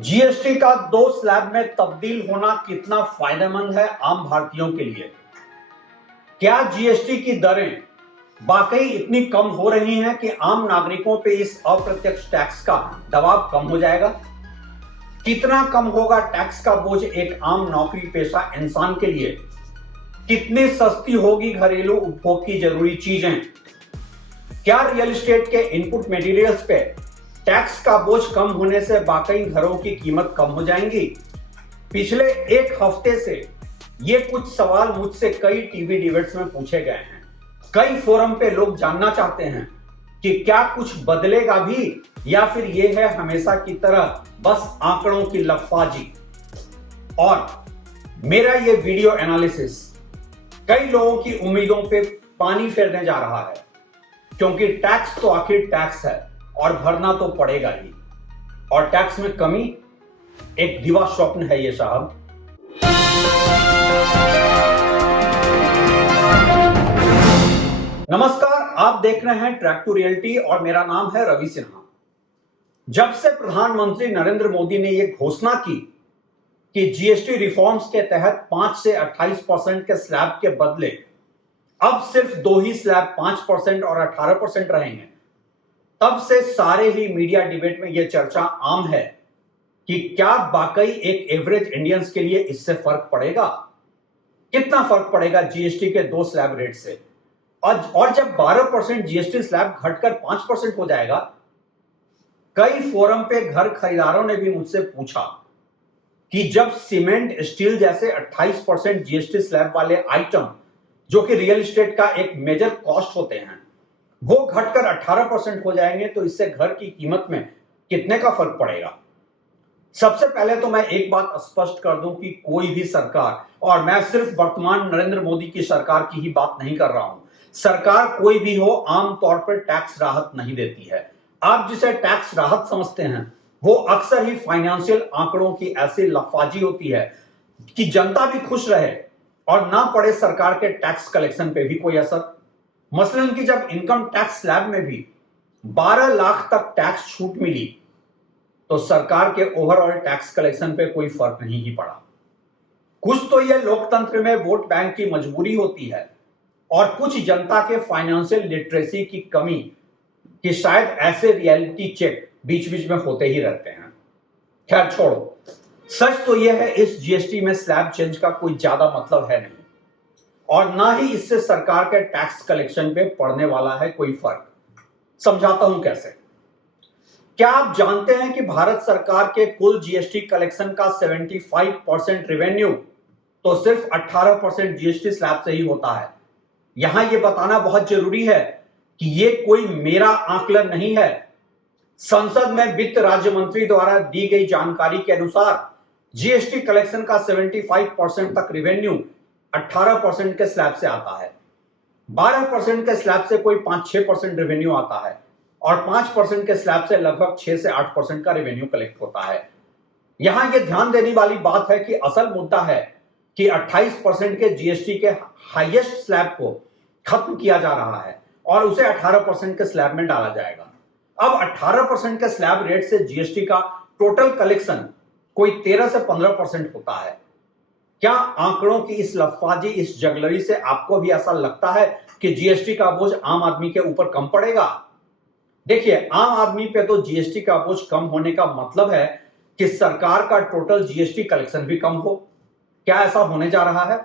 GST का 2 slab में तब्दील होना कितना फायदेमंद है आम भारतीयों के लिए? क्या जीएसटी की दरें वाकई इतनी कम हो रही हैं कि आम नागरिकों पे इस अप्रत्यक्ष टैक्स का दबाव कम हो जाएगा? कितना कम होगा टैक्स का बोझ एक आम नौकरी पेशा इंसान के लिए? कितनी सस्ती होगी घरेलू उपभोग की जरूरी चीजें? क्या रियल एस्टेट के इनपुट मटेरियल्स पे टैक्स का बोझ कम होने से वाकई घरों की कीमत कम हो जाएंगी? पिछले एक हफ्ते से ये कुछ सवाल मुझसे कई टीवी डिबेट्स में पूछे गए हैं। कई फोरम पे लोग जानना चाहते हैं कि क्या कुछ बदलेगा भी या फिर ये है हमेशा की तरह बस आंकड़ों की लफाजी। और मेरा ये वीडियो एनालिसिस कई लोगों की उम्मीदों पे पानी फेरने जा रहा है, क्योंकि टैक्स तो आखिर टैक्स है और भरना तो पड़ेगा ही। और टैक्स में कमी एक दिवा स्वप्न है ये साहब। नमस्कार, आप देख रहे हैं ट्रैक टू रियलिटी और मेरा नाम है रवि सिन्हा। जब से प्रधानमंत्री नरेंद्र मोदी ने यह घोषणा की कि जीएसटी रिफॉर्म्स के तहत 5 से 28% के स्लैब के बदले अब सिर्फ 2 ही स्लैब 5% और 18% रहेंगे, तब से सारे ही मीडिया डिबेट में यह चर्चा आम है कि क्या वाकई एक एवरेज इंडियंस के लिए इससे फर्क पड़ेगा? कितना फर्क पड़ेगा जीएसटी के 2 स्लैब रेट से? और जब 12% जीएसटी स्लैब घटकर 5% हो जाएगा, कई फोरम पे घर खरीदारों ने भी मुझसे पूछा कि जब सीमेंट, स्टील जैसे 28% जीएसटी स्लैब वाले आइटम, जो कि रियल एस्टेट का एक मेजर कॉस्ट होते हैं, वो घटकर 18% हो जाएंगे, तो इससे घर की कीमत में कितने का फर्क पड़ेगा? सबसे पहले तो मैं एक बात स्पष्ट कर दूं कि कोई भी सरकार, और मैं सिर्फ वर्तमान नरेंद्र मोदी की सरकार की ही बात नहीं कर रहा हूं, सरकार कोई भी हो, आमतौर पर टैक्स राहत नहीं देती है। आप जिसे टैक्स राहत समझते हैं वो अक्सर ही फाइनेंशियल आंकड़ों की ऐसी लफाजी होती है कि जनता भी खुश रहे और ना पड़े सरकार के टैक्स कलेक्शन पे भी कोई असर। मसलन कि जब इनकम टैक्स स्लैब में भी 12 लाख तक टैक्स छूट मिली, तो सरकार के ओवरऑल टैक्स कलेक्शन पे कोई फर्क नहीं ही पड़ा। कुछ तो यह लोकतंत्र में वोट बैंक की मजबूरी होती है और कुछ जनता के फाइनेंशियल लिटरेसी की कमी कि शायद ऐसे रियलिटी चेक बीच बीच में होते ही रहते हैं। खैर छोड़ो, सच तो यह है इस जीएसटी में स्लैब चेंज का कोई ज्यादा मतलब है नहीं, और ना ही इससे सरकार के टैक्स कलेक्शन पे पड़ने वाला है कोई फर्क। समझाता हूं कैसे। क्या आप जानते हैं कि भारत सरकार के कुल जीएसटी कलेक्शन का 75% रेवेन्यू तो सिर्फ 18% जीएसटी स्लैब से ही होता है? यहां यह बताना बहुत जरूरी है कि यह कोई मेरा आंकलन नहीं है। संसद में वित्त राज्य मंत्री द्वारा दी गई जानकारी के अनुसार जीएसटी कलेक्शन का 75% तक रेवेन्यू 18% के स्लैब से आता है। 12% के स्लैब से कोई 5-6% रेवेन्यू आता है और 5% के स्लैब से लगभग 6 से 8% का रेवेन्यू कलेक्ट होता है। यहां यह ध्यान देने वाली बात है कि असल मुद्दा है कि 28% के जीएसटी के हाईएस्ट स्लैब को खत्म किया जा रहा है और उसे 18% के स्लैब में डाला जाएगा। अब 18% के स्लैब रेट से जीएसटी का टोटल कलेक्शन कोई 13 से 15% होता है। क्या आंकड़ों की इस लफाजी, इस जगलरी से आपको भी ऐसा लगता है कि जीएसटी का बोझ आम आदमी के ऊपर कम पड़ेगा? देखिए, आम आदमी पे तो जीएसटी का बोझ कम होने का मतलब है कि सरकार का टोटल जीएसटी कलेक्शन भी कम हो। क्या ऐसा होने जा रहा है?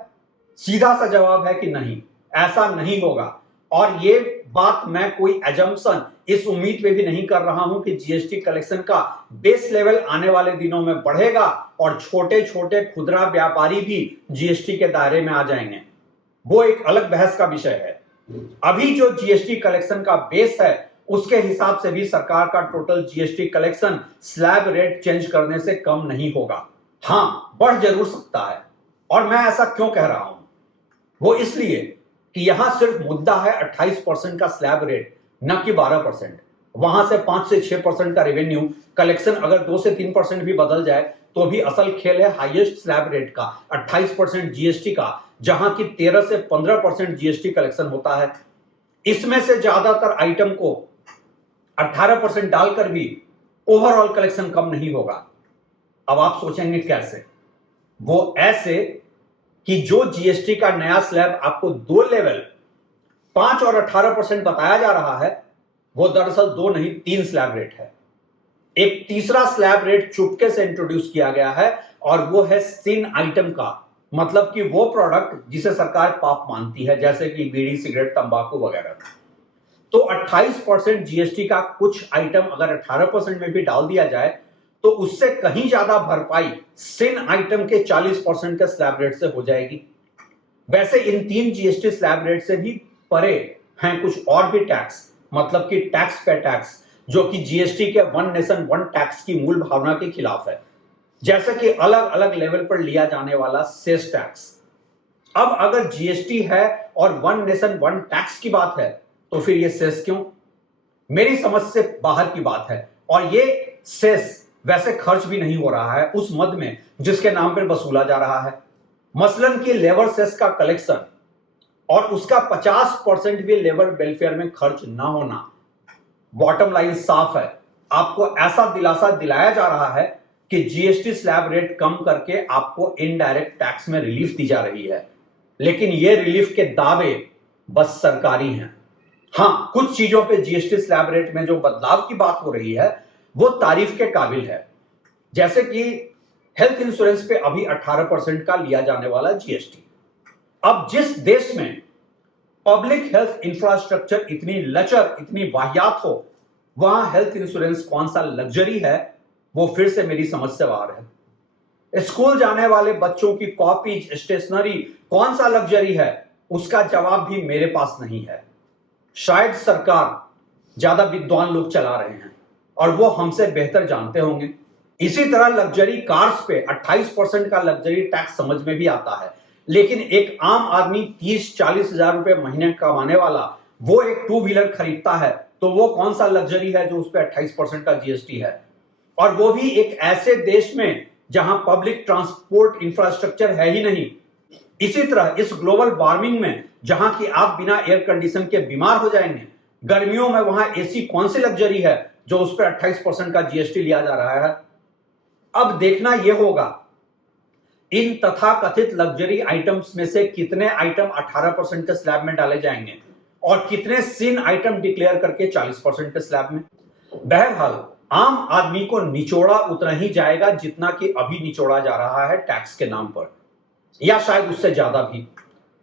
सीधा सा जवाब है कि नहीं, ऐसा नहीं होगा। और ये बात मैं कोई एजम्पशन, इस उम्मीद पे भी नहीं कर रहा हूं कि जीएसटी कलेक्शन का बेस लेवल आने वाले दिनों में बढ़ेगा और छोटे छोटे खुदरा व्यापारी भी जीएसटी के दायरे में आ जाएंगे। वो एक अलग बहस का विषय है। अभी जो जीएसटी कलेक्शन का बेस है, उसके हिसाब से भी सरकार का total GST collection slab rate change करने से कम नहीं होगा। हां, बढ़ जरूर सकता है। और मैं ऐसा क्यों कह रहा हूं? वो इसलिए कि यहां सिर्फ मुद्दा है 28% का स्लैब रेट, न कि 12%। वहां से 5 से 6% का रेवेन्यू कलेक्शन अगर 2 से 3% भी बदल जाए तो भी असल खेल है हाईएस्ट स्लैब रेट का, 28% जीएसटी का, जहां की 13 से 15% जीएसटी कलेक्शन होता है। इसमें से ज्यादातर आइटम को 18% डालकर भी ओवरऑल कलेक्शन कम नहीं होगा। अब आप सोचेंगे कैसे? वो ऐसे कि जो जीएसटी का नया स्लैब आपको दो लेवल 5 और 18% बताया जा रहा है, वो दरअसल दो नहीं 3 स्लैब रेट है। एक तीसरा स्लैब रेट चुपके से इंट्रोड्यूस किया गया है और वो है सिन आइटम का, मतलब कि वो प्रोडक्ट जिसे सरकार पाप मानती है, जैसे कि बीड़ी, सिगरेट, तंबाकू वगैरह। तो 28% जीएसटी का कुछ आइटम अगर 18% में भी डाल दिया जाए तो उससे कहीं ज्यादा भरपाई सिन आइटम के 40% के स्लैब रेट से हो जाएगी। वैसे इन 3 जीएसटी स्लैब रेट से भी परे हैं कुछ और भी टैक्स, मतलब कि टैक्स पे टैक्स, जो कि जीएसटी के वन नेशन वन टैक्स की मूल भावना के खिलाफ है, जैसे कि अलग अलग लेवल पर लिया जाने वाला सेस टैक्स। अब अगर जीएसटी है और वन नेशन वन टैक्स की बात है तो फिर ये सेस क्यों? मेरी समझ से बाहर की बात है। और ये सेस वैसे खर्च भी नहीं हो रहा है उस मद में जिसके नाम पर वसूला जा रहा है। मसलन कि लेबर सेस का कलेक्शन और उसका 50% भी लेबर वेलफेयर में खर्च ना होना। बॉटम लाइन साफ है, आपको ऐसा दिलासा दिलाया जा रहा है कि जीएसटी स्लैब रेट कम करके आपको इनडायरेक्ट टैक्स में रिलीफ दी जा रही है, लेकिन ये रिलीफ के दावे बस सरकारी हैं। हाँ, कुछ चीजों पे जीएसटी स्लैब रेट में जो बदलाव की बात हो रही है वो तारीफ के काबिल है, जैसे कि हेल्थ इंश्योरेंस पे अभी 18% का लिया जाने वाला जीएसटी। अब जिस देश में पब्लिक हेल्थ इंफ्रास्ट्रक्चर इतनी लचर, इतनी वाहियात हो, वहां हेल्थ इंश्योरेंस कौन सा लग्जरी है, वो फिर से मेरी समझ से बाहर है। स्कूल जाने वाले बच्चों की कॉपीज, स्टेशनरी कौन सा लग्जरी है, उसका जवाब भी मेरे पास नहीं है। शायद सरकार, ज्यादा विद्वान लोग चला रहे हैं और वो हमसे बेहतर जानते होंगे। इसी तरह लग्जरी कार्स पे 28% का लग्जरी टैक्स समझ में भी आता है, लेकिन एक आम आदमी 30-40 हजार रुपए महीने कमाने वाला वो एक टू व्हीलर खरीदता है, तो वो कौन सा लग्जरी है जो उस पर 28% का जीएसटी है? और वो भी एक ऐसे देश में जहां पब्लिक ट्रांसपोर्ट इंफ्रास्ट्रक्चर है ही नहीं। इसी तरह इस ग्लोबल वार्मिंग में जहां कि आप बिना एयर कंडीशन के बीमार हो जाएंगे, गर्मियों में वहां एसी कौन सी लग्जरी है जो उस पर 28% का जीएसटी लिया जा रहा है? अब देखना यह होगा इन तथाकथित लग्जरी आइटम्स में से कितने आइटम 18% के स्लैब में डाले जाएंगे और कितने सिन आइटम डिक्लेयर करके 40% के स्लैब में। बहरहाल आम आदमी को निचोड़ा उतना ही जाएगा जितना कि अभी निचोड़ा जा रहा है टैक्स के नाम पर, या शायद उससे ज्यादा भी,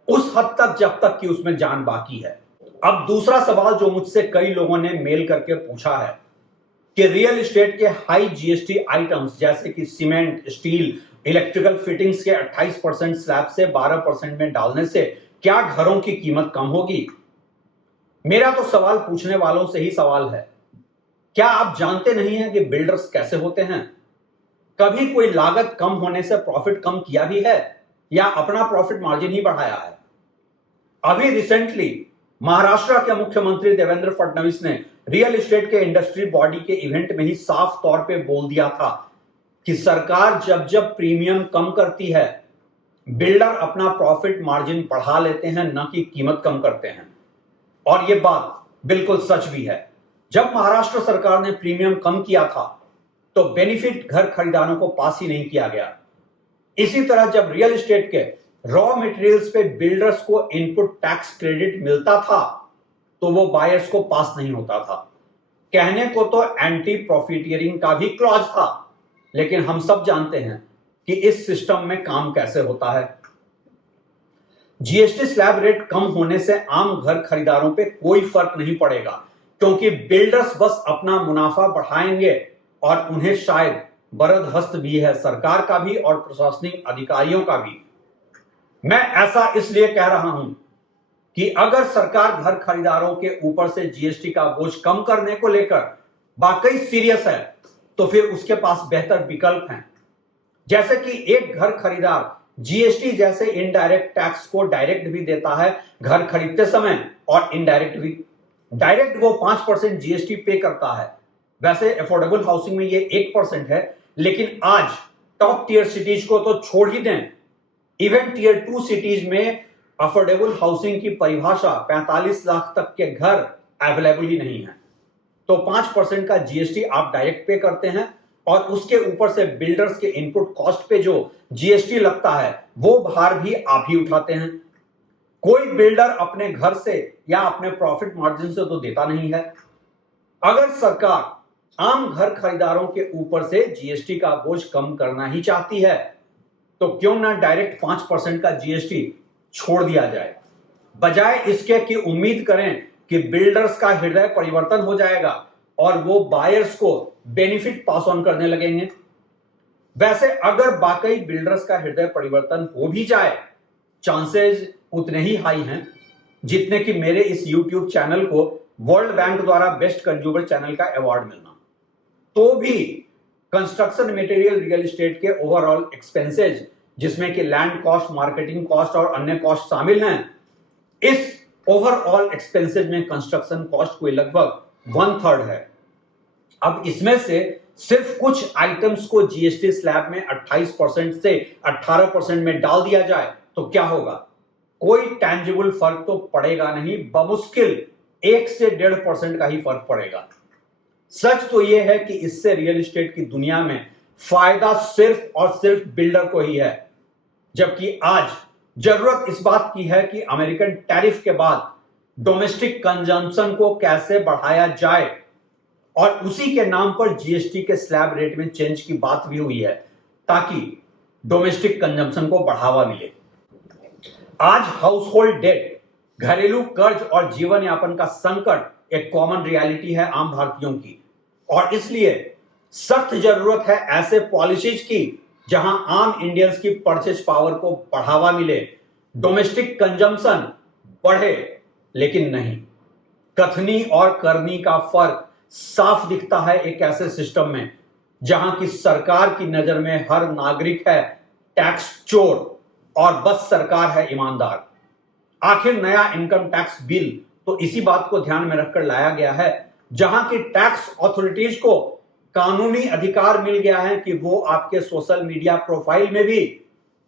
उस हद तक जब तक कि उसमें जान बाकी है। अब दूसरा सवाल जो मुझसे कई लोगों ने मेल करके पूछा है कि रियल एस्टेट के हाई जीएसटी आइटम्स जैसे कि सीमेंट, स्टील, इलेक्ट्रिकल फिटिंग्स के 28% स्लैब से 12% में डालने से क्या घरों की कीमत कम होगी? मेरा तो सवाल पूछने वालों से ही सवाल है, क्या आप जानते नहीं हैं कि बिल्डर्स कैसे होते हैं? कभी कोई लागत कम होने से प्रॉफिट कम किया भी है या अपना प्रॉफिट मार्जिन ही बढ़ाया है? अभी रिसेंटली महाराष्ट्र के मुख्यमंत्री देवेंद्र फडणवीस ने रियल एस्टेट के इंडस्ट्री बॉडी के इवेंट में ही साफ तौर पे बोल दिया था कि सरकार जब जब प्रीमियम कम करती है, बिल्डर अपना प्रॉफिट मार्जिन बढ़ा लेते हैं, न कि कीमत कम करते हैं। और यह बात बिल्कुल सच भी है। जब महाराष्ट्र सरकार ने प्रीमियम कम किया था तो बेनिफिट घर खरीदारों को पास ही नहीं किया गया। इसी तरह जब रियल एस्टेट के रॉ मटेरियल्स पे बिल्डर्स को इनपुट टैक्स क्रेडिट मिलता था तो वो बायर्स को पास नहीं होता था। कहने को तो एंटी प्रॉफिटियरिंग का भी क्लॉज था, लेकिन हम सब जानते हैं कि इस सिस्टम में काम कैसे होता है। जीएसटी स्लैब रेट कम होने से आम घर खरीदारों पे कोई फर्क नहीं पड़ेगा, क्योंकि बिल्डर्स बस अपना मुनाफा बढ़ाएंगे और उन्हें शायद बरदहस्त भी है सरकार का भी और प्रशासनिक अधिकारियों का भी। मैं ऐसा इसलिए कह रहा हूं कि अगर सरकार घर खरीदारों के ऊपर से जीएसटी का बोझ कम करने को लेकर वाकई सीरियस है तो फिर उसके पास बेहतर विकल्प हैं। जैसे कि एक घर खरीदार जीएसटी जैसे इनडायरेक्ट टैक्स को डायरेक्ट भी देता है घर खरीदते समय और इनडायरेक्ट भी। डायरेक्ट वो 5% जीएसटी पे करता है। वैसे अफोर्डेबल हाउसिंग में ये 1% है, लेकिन आज टॉप टियर सिटीज को तो छोड़ ही दें, इवन टियर 2 सिटीज में अफोर्डेबल हाउसिंग की परिभाषा 45 लाख तक के घर अवेलेबल ही नहीं है। तो 5% का जीएसटी आप डायरेक्ट पे करते हैं और उसके ऊपर से बिल्डर्स के इनपुट कॉस्ट पे जो जीएसटी लगता है वो भार भी आप ही उठाते हैं। कोई बिल्डर अपने घर से या अपने प्रॉफिट मार्जिन से तो देता नहीं है। अगर सरकार आम घर खरीदारों के ऊपर से जीएसटी का बोझ कम करना ही चाहती है तो क्यों ना डायरेक्ट 5% का जीएसटी छोड़ दिया जाए, बजाय इसके कि उम्मीद करें कि बिल्डर्स का हृदय परिवर्तन हो जाएगा और वो बायर्स को बेनिफिट पास ऑन करने लगेंगे। वैसे अगर वाकई बिल्डर्स का हृदय परिवर्तन हो भी जाए, चांसेस उतने ही हाई हैं जितने कि मेरे इस YouTube चैनल को वर्ल्ड बैंक द्वारा बेस्ट कंज्यूमर चैनल का अवार्ड मिलना। तो भी कंस्ट्रक्शन मटेरियल रियल एस्टेट के ओवरऑल एक्सपेंसेस, जिसमें कि लैंड कॉस्ट, मार्केटिंग कॉस्ट और अन्य कॉस्ट शामिल हैं, इस ओवरऑल एक्सपेंसेस में कंस्ट्रक्शन कॉस्ट कोई लगभग 1/3 है। अब इसमें से सिर्फ कुछ आइटम्स को जीएसटी स्लैब में 28% से 18% में डाल दिया जाए तो क्या होगा? कोई टैंजिबल फर्क तो पड़ेगा नहीं, बमुश्किल 1 से 1.5% का ही फर्क पड़ेगा। सच तो यह है कि इससे रियल एस्टेट की दुनिया में फायदा सिर्फ और सिर्फ बिल्डर को ही है, जबकि आज जरूरत इस बात की है कि अमेरिकन टैरिफ के बाद डोमेस्टिक कंजम्पशन को कैसे बढ़ाया जाए, और उसी के नाम पर जीएसटी के स्लैब रेट में चेंज की बात भी हुई है ताकि डोमेस्टिक कंजम्पशन को बढ़ावा मिले। आज हाउसहोल्ड डेट, घरेलू कर्ज और जीवन यापन का संकट एक कॉमन रियलिटी है आम भारतीयों की, और इसलिए सख्त जरूरत है ऐसे पॉलिसीज की जहां आम इंडियंस की परचेज पावर को बढ़ावा मिले, डोमेस्टिक कंजम्पशन बढ़े, लेकिन नहीं। कथनी और करनी का फर्क साफ दिखता है एक ऐसे सिस्टम में जहां की सरकार की नजर में हर नागरिक है टैक्स चोर और बस सरकार है ईमानदार। आखिर नया इनकम टैक्स बिल तो इसी बात को ध्यान में रखकर लाया गया है, जहां की टैक्स अथॉरिटीज को कानूनी अधिकार मिल गया है कि वो आपके सोशल मीडिया प्रोफाइल में भी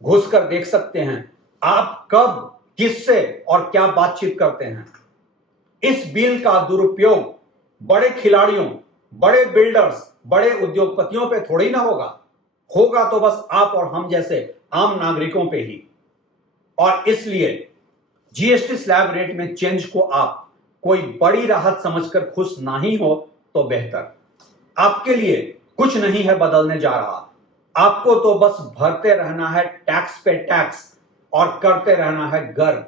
घुसकर देख सकते हैं आप कब, किससे और क्या बातचीत करते हैं। इस बिल का दुरुपयोग बड़े खिलाड़ियों, बड़े बिल्डर्स, बड़े उद्योगपतियों पे थोड़ी ना होगा तो बस आप और हम जैसे आम नागरिकों पे ही। और इसलिए जीएसटी स्लैब रेट में चेंज को आप कोई बड़ी राहत समझकर खुश नहीं हो तो बेहतर। आपके लिए कुछ नहीं है बदलने जा रहा, आपको तो बस भरते रहना है टैक्स पे टैक्स और करते रहना है गर्व।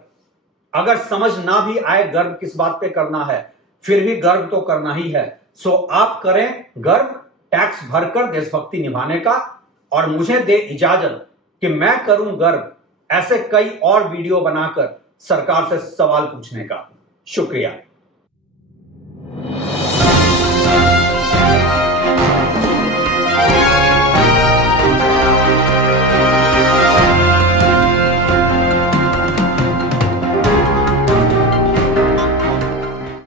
अगर समझ ना भी आए गर्व किस बात पे करना है, फिर भी गर्व तो करना ही है। सो आप करें गर्व टैक्स भरकर देशभक्ति निभाने का, और मुझे दे इजाजत कि मैं करूं गर्व ऐसे कई और वीडियो बनाकर सरकार से सवाल पूछने का। शुक्रिया।